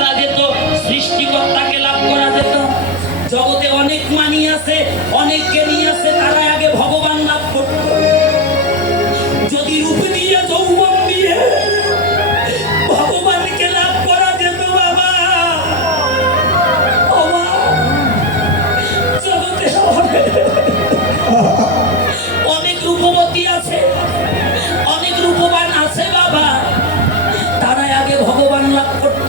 করা যেত, সৃষ্টিকর্তাকে লাভ করা যেত। জগতে অনেক মানি আছে, অনেক জ্ঞানী আছে, তারা আগে ভগবান লাভ করত। যদি রূপ দিয়ে যৌবন দিয়ে ভগবানকে লাভ করা যেত বাবা, জগতে অনেক রূপবতী আছে, অনেক রূপবান আছে বাবা, তারা আগে ভগবান লাভ করত।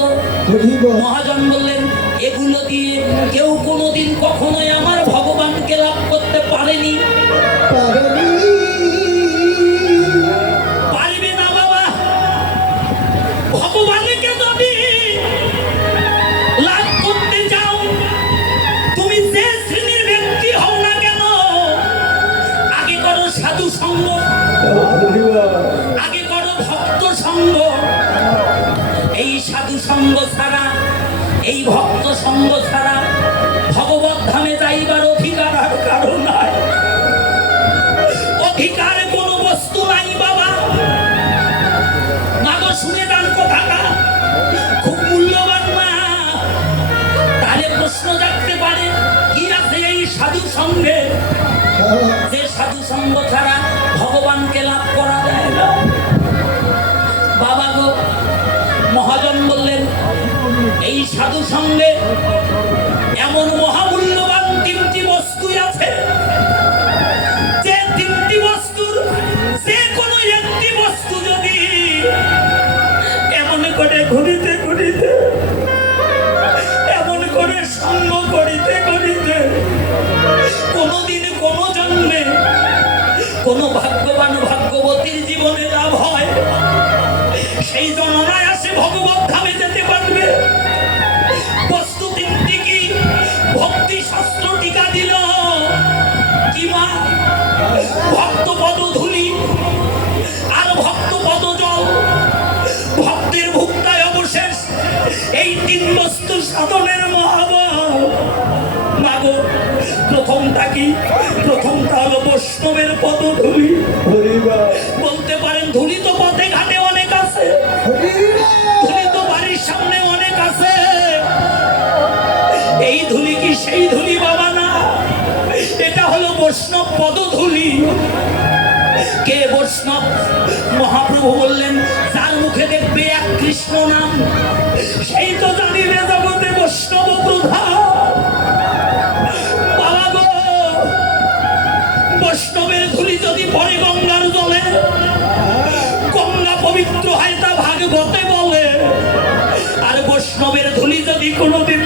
মহাজন বললেন এগুলো দিয়ে কেউ কোনোদিন কখনোই আমার ভগবানকে লাভ করতে পারেনি, পারবে না বাবা। ভগবানকে যদি লাভ করতে চাও, তুমি যে শ্রেণীর ব্যক্তি হও না কেন, আগে করো সাধু সঙ্গ, আগে করো ভক্ত সঙ্গ। এই সাধু সঙ্গ ছাড়া, এই ভক্ত সঙ্গ ছাড়া ভগবত ধামে যাইবার অধিকার আর কারো নাই। অধিকার কোন বস্তু নাই বাবা। না গো, শুনে যান কথাটা, খুব মূল্যবান না। তাহলে প্রশ্ন জাগতে পারে কি আছে এই সাধু সঙ্গে, যে সাধু সঙ্গ ছাড়া ভগবানকে লাভ করা যায় না। বাবা গো, মহাজন বললেন এই সাধু সঙ্গে এমন মহামূল্যবান তিনটি বস্তু আছে, যে তিনটি বস্তুর যে কোনো একটি বস্তু যদি এমন করে ঘুরিতে ঘুরিতে, এমন করে সঙ্গ করিতে করিতে কোনোদিন কোনো জন্মে কোনো ভাগ্যবান ভাগ্যবতীর জীবনে লাভ হয়, সেই জননায় আসে ভগবত ধামে যেতে পারবে। বস্তু তিনটি কি? ভক্তি শাস্ত্র টিকা দিল কি মা? ভক্ত পদ ধূলি আর ভক্ত পদ জল, ভক্তের ভুক্তায় অবশেষ, এই তিন বস্তু সাধনের মহাবল। মাগো, প্রথমটা কি? প্রথমটা হলো বৈষ্ণবের পদ ধূলি। বলতে পারেন ধূলি তো পথে ঘাটে অনেক আছে, ধূলি তো বাড়ির সামনে অনেক আছে। এই ধূলি কি সেই ধূলি বাবা? না, এটা হলো বৈষ্ণব পদধূলি। কে বৈষ্ণব? মহাপ্রভু বললেন যার মুখে দেখবে এক কৃষ্ণ নাম, সেই তো জানিবে জগতে বৈষ্ণব প্রধান। বাবা গো, বৈষ্ণবের ধূলি যদি পড়ে গঙ্গার জলে, গঙ্গা পবিত্র হয় তা ভাগবতে বলে। আর বৈষ্ণবের ধূলি যদি কোনোদিন